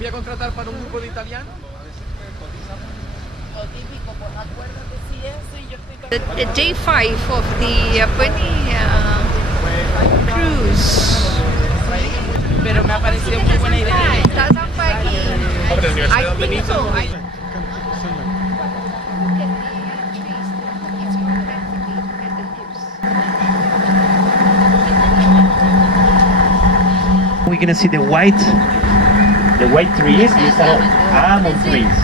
Fui a contratar para un grupo de italianos. The day 5 of the Bunny cruise. Pero me ha parecido muy buena idea. Tazan Pagi. I think so. We're gonna see the white trees. These are almond trees.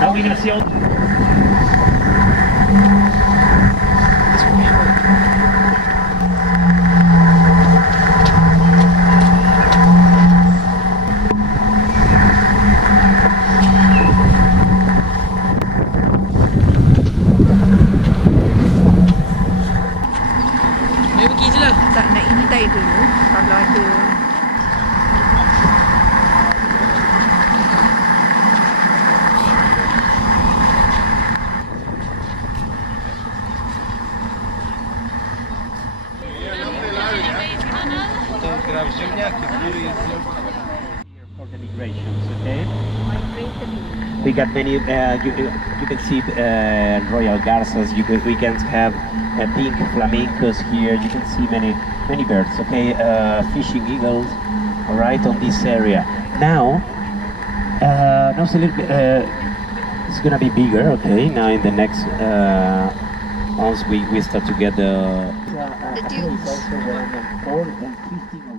Now we're gonna see all. May pergi je lah. Tak nak hintay dulu. Kalau ada For the migrations, okay? We got many. You can see royal garzas. We can have pink flamingos here. You can see many birds. Okay, fishing eagles. All right, on this area. Now it's a little bit. It's gonna be bigger. Okay, now in the next months we start to get the dunes. Also around 4 and 15